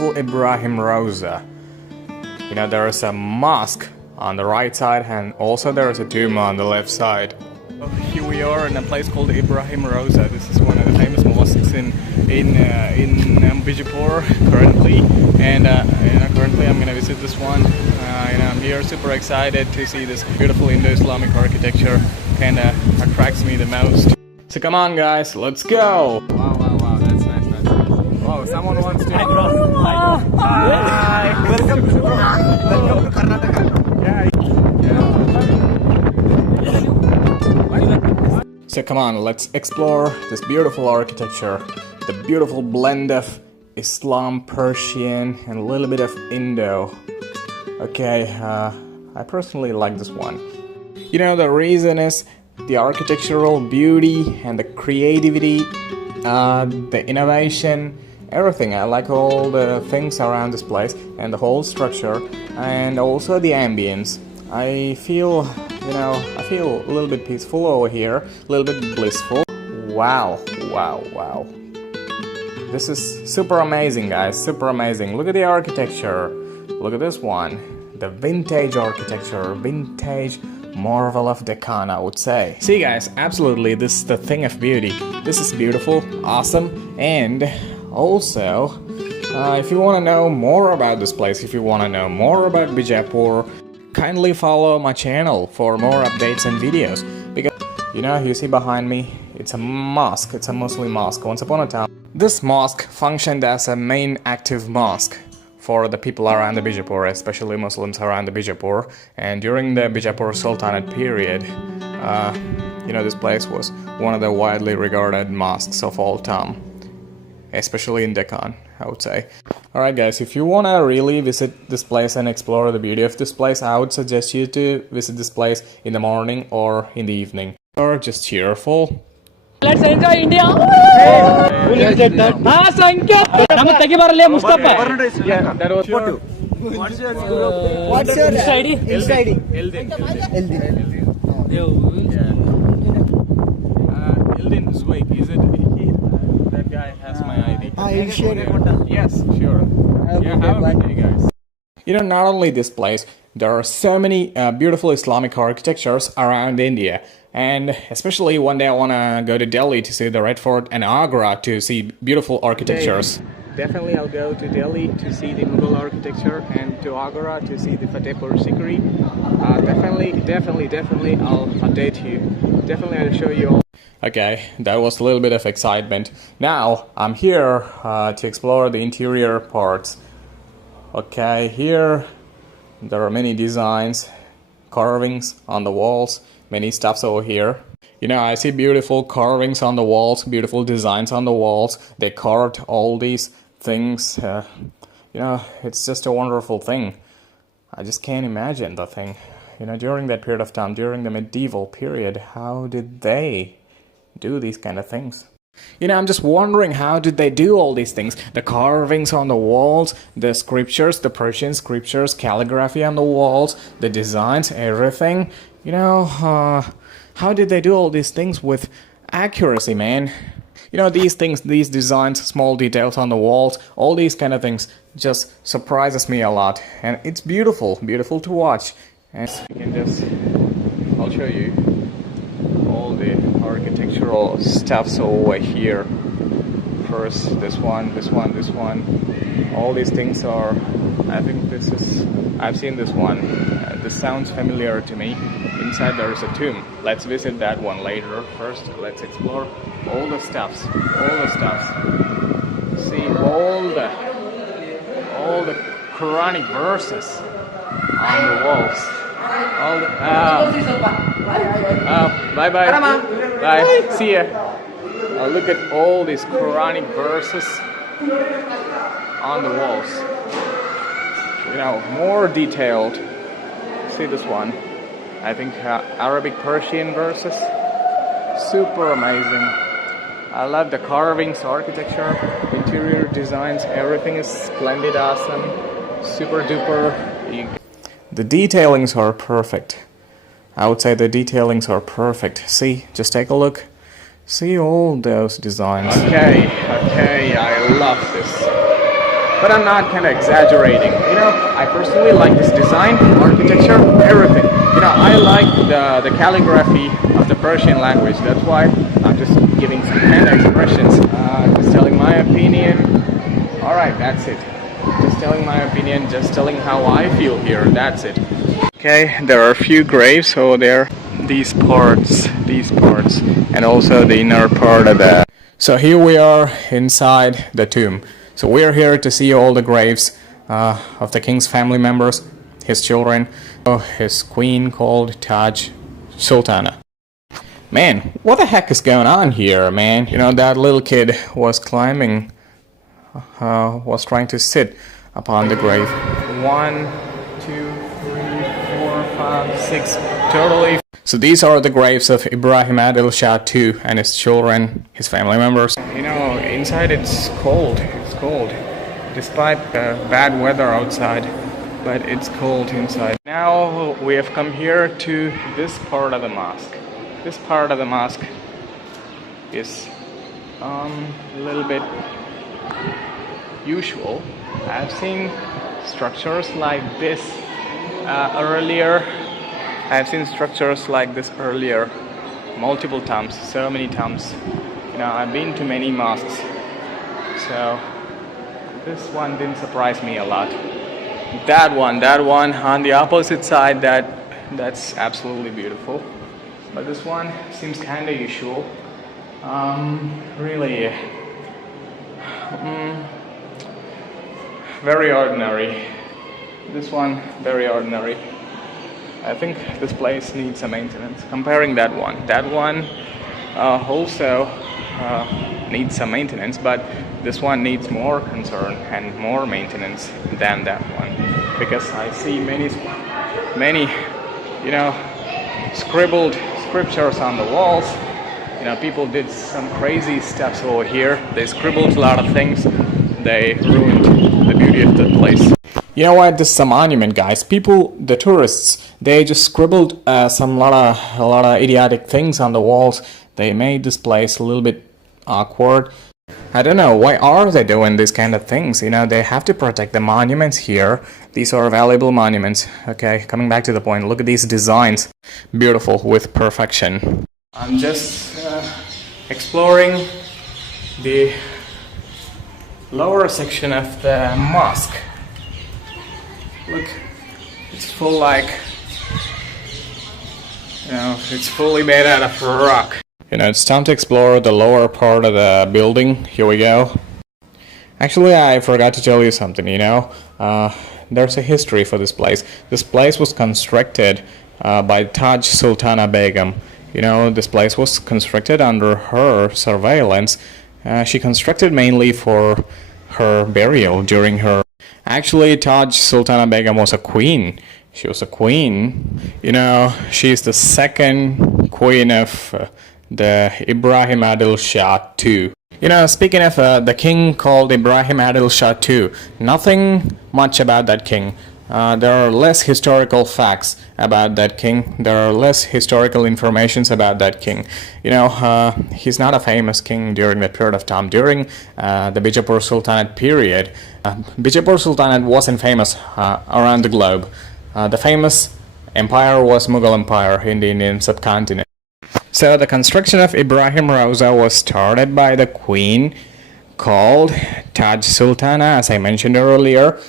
Ibrahim Roza. You know, there is a mosque on the right side and also there is a tomb on the left side. Here we are in a place called Ibrahim Roza. This is one of the famous mosques in Bijapur currently, and currently I'm gonna visit this one. I'm here super excited to see this beautiful Indo-Islamic architecture. Kinda attracts me the most. So come on guys, let's go! Wow, that's nice. Oh, someone wants to... Hi! Welcome to Karnataka! So come on, let's explore this beautiful architecture, the beautiful blend of Islam, Persian, and a little bit of Indo. Okay, I personally like this one. You know, the reason is the architectural beauty and the creativity, the innovation, everything. I like all the things around this place and the whole structure, and also the ambience. I feel a little bit peaceful over here, a little bit blissful. Wow. This is super amazing, guys, super amazing. Look at the architecture. Look at this one. The vintage architecture, vintage marvel of Deccan, I would say. See guys, absolutely, this is the thing of beauty. This is beautiful, awesome, and also, if you want to know more about this place, if you want to know more about Bijapur, kindly follow my channel for more updates and videos. Because, you know, you see behind me, it's a mosque, it's a Muslim mosque. Once upon a time, this mosque functioned as a main active mosque for the people around the Bijapur, especially Muslims around the Bijapur. And during the Bijapur Sultanate period, this place was one of the widely regarded mosques of all time, especially in Deccan, I would say. Alright guys, if you want to really visit this place and explore the beauty of this place, I would suggest you to visit this place in the morning or in the evening. Or just cheerful. Let's enjoy India! What's your ID? Eldin Zweig, is it? That guy has my ID. You share it? Yes, sure. Yeah, have a good day, guys. You know, not only this place, there are so many beautiful Islamic architectures around India. And especially one day I want to go to Delhi to see the Red Fort and Agra to see beautiful architectures. Definitely I'll go to Delhi to see the Mughal architecture and to Agra to see the Fatehpur Sikri. Definitely I'll update you. Definitely I'll show you all. Okay, that was a little bit of excitement. Now I'm here to explore the interior parts. Okay, here there are many designs, carvings on the walls, many stuffs over here. You know, I see beautiful carvings on the walls, beautiful designs on the walls. They carved all these things. It's just a wonderful thing. I just can't imagine the thing. You know, during that period of time, during the medieval period, how did they do these kind of things? You know, I'm just wondering, how did they do all these things? The carvings on the walls, the scriptures, the Persian scriptures, calligraphy on the walls, the designs, everything. You know, how did they do all these things with accuracy, man? You know, these things, these designs, small details on the walls, all these kind of things just surprises me a lot. And it's beautiful to watch. And you can I'll show you all the architectural stuffs over here. First, this one. All these things are, I've seen this one. This sounds familiar to me. Inside there is a tomb. Let's visit that one later. First, let's explore all the stuffs. See all the Quranic verses on the walls. Bye. Bye. See ya. Look at all these Quranic verses on the walls. You know, more detailed. See this one. I think Arabic Persian verses. Super amazing. I love the carvings, architecture, interior designs. Everything is splendid, awesome, super duper. The detailings are perfect. I would say the detailings are perfect. See, just take a look. See all those designs. Okay, I love this. but I'm not kind of exaggerating. You know, I personally like this design, architecture, everything. You know, I like the calligraphy of the Persian language. That's why I'm just giving some hand expressions, just telling my opinion. All right, that's it. Just telling my opinion, just telling how I feel here. That's it. Okay, there are a few graves over there. These parts, and also the inner part of the. So here we are inside the tomb. So we are here to see all the graves of the king's family members, his children, his queen called Taj Sultana. Man, what the heck is going on here, man? You know, that little kid was climbing, was trying to sit upon the grave. 1, 2, 3, 4, 5, 6, totally. So these are the graves of Ibrahim Adil Shah II and his children, his family members. You know, inside it's cold. It's cold. Despite bad weather outside, but it's cold inside. Now we have come here to this part of the mosque. This part of the mosque is a little bit usual. I've seen structures like this earlier. I've seen structures like this earlier multiple times, so many times. You know, I've been to many mosques, so this one didn't surprise me a lot. That one on the opposite side, that's absolutely beautiful. But this one seems kind of usual. Really, very ordinary. This one, very ordinary. I think this place needs some maintenance. Comparing that one also needs some maintenance, but this one needs more concern and more maintenance than that one, because I see many, you know, scribbled scriptures on the walls. You know, people did some crazy steps over here. They scribbled a lot of things. They ruined the beauty of the place. You know what? This is a monument, guys. People, the tourists, they just scribbled a lot of idiotic things on the walls. They made this place a little bit awkward. I don't know, why are they doing these kind of things? You know, they have to protect the monuments here. These are valuable monuments. Okay, coming back to the point, look at these designs. Beautiful, with perfection. I'm just exploring the lower section of the mosque. Look, it's full like, you know, it's fully made out of rock. You know, it's time to explore the lower part of the building. Here we go. Actually, I forgot to tell you something, you know. There's a history for this place. This place was constructed by Taj Sultana Begum. You know, this place was constructed under her surveillance. She constructed mainly for her burial during her... Actually, Taj Sultana Begum was a queen. She was a queen. You know, she's the second queen of the Ibrahim Adil Shah II. You know, speaking of the king called Ibrahim Adil Shah II, nothing much about that king. There are less historical facts about that king. There are less historical informations about that king. You know, he's not a famous king during that period of time. During the Bijapur Sultanate period, Bijapur Sultanate wasn't famous around the globe. The famous empire was Mughal Empire in the Indian subcontinent. So the construction of Ibrahim Roza was started by the queen called Taj Sultana, as I mentioned earlier,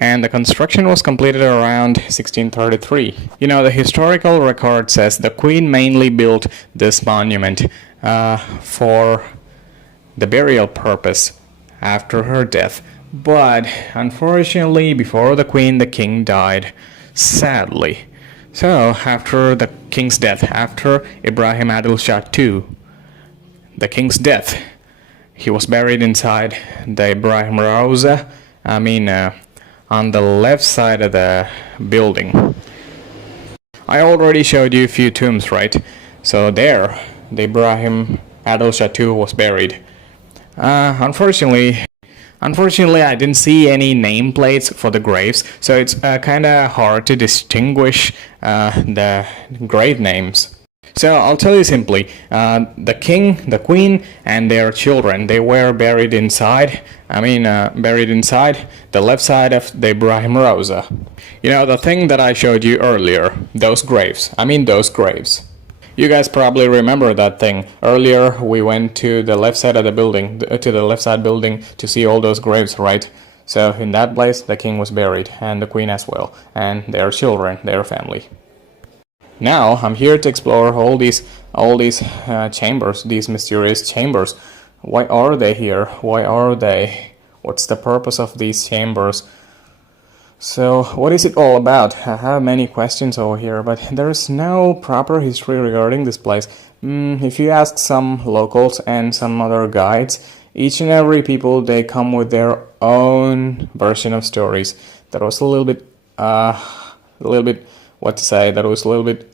and the construction was completed around 1633. You know, the historical record says the queen mainly built this monument for the burial purpose after her death. But unfortunately, before the queen, the king died, sadly. So after the king's death, after Ibrahim Adil Shah II, the king's death, he was buried inside the Ibrahim Roza, on the left side of the building. I already showed you a few tombs, right? So there, the Ibrahim Adil Shah II was buried. Unfortunately, I didn't see any nameplates for the graves, so it's kind of hard to distinguish the grave names. So I'll tell you simply, the king, the queen, and their children, they were buried inside, buried inside the left side of the Ibrahim Roza. You know, the thing that I showed you earlier, those graves, those graves. You guys probably remember that thing. Earlier we went to the left side of the building, to the left side building to see all those graves, right? So in that place the king was buried, and the queen as well, and their children, their family. Now I'm here to explore all these chambers, these mysterious chambers. Why are they here? Why are they? What's the purpose of these chambers? So what is it all about? I have many questions over here, but there is no proper history regarding this place. If you ask some locals and some other guides, each and every people, they come with their own version of stories. That was a little bit, what to say, that was a little bit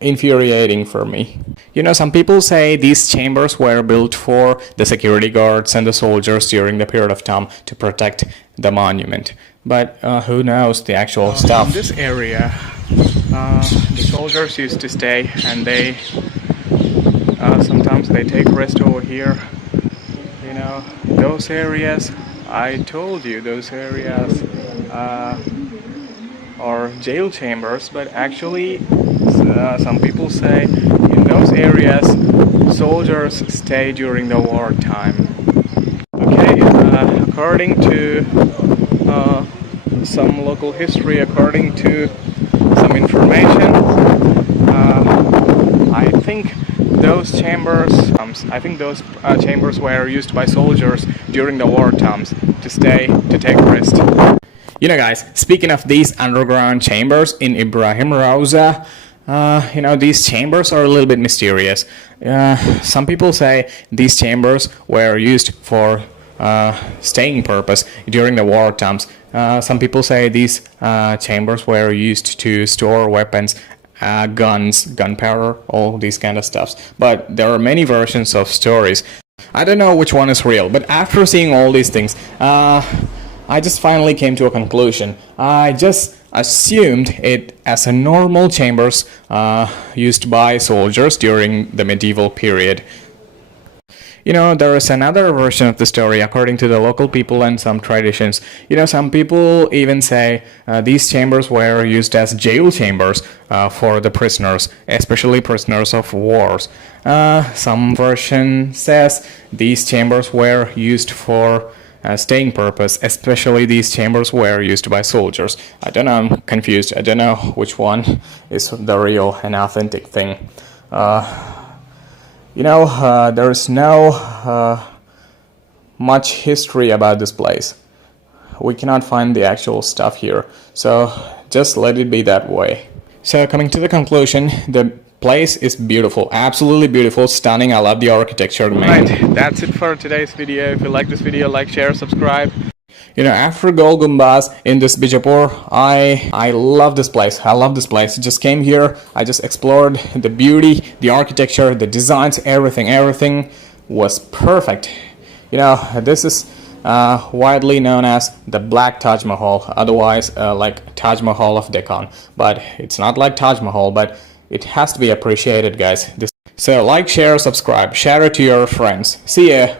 infuriating for me. You know, some people say these chambers were built for the security guards and the soldiers during the period of time to protect the monument. But who knows the actual stuff. In this area, the soldiers used to stay, and they sometimes they take rest over here. You know, those areas, I told you, those areas are jail chambers, but actually some people say in those areas soldiers stay during the wartime. Okay, according to some local history, according to some information, I think those chambers were used by soldiers during the war times to stay, to take rest. You know, guys, speaking of these underground chambers in Ibrahim Roza, you know, these chambers are a little bit mysterious. Some people say these chambers were used for staying purpose during the war times. Some people say these chambers were used to store weapons, guns, gunpowder, all these kind of stuffs. But there are many versions of stories. I don't know which one is real, but after seeing all these things, I just finally came to a conclusion. I just assumed it as a normal chambers used by soldiers during the medieval period. You know, there is another version of the story according to the local people and some traditions. You know, some people even say these chambers were used as jail chambers for the prisoners, especially prisoners of wars. Some version says these chambers were used for staying purpose, especially these chambers were used by soldiers. I don't know, I'm confused. I don't know which one is the real and authentic thing. You know, there is no much history about this place. We cannot find the actual stuff here, so just let it be that way. So coming to the conclusion, the place is beautiful, absolutely beautiful, stunning. I love the architecture. Right, that's it for today's video. If you like this video, like, share, subscribe. You know, after Gol Gumbaz in this Bijapur, I love this place. I love this place. I just came here. I just explored the beauty, the architecture, the designs, everything was perfect. You know, this is widely known as the Black Taj Mahal, otherwise like Taj Mahal of Deccan. But it's not like Taj Mahal, but it has to be appreciated, guys. So like, share, subscribe, share it to your friends. See ya.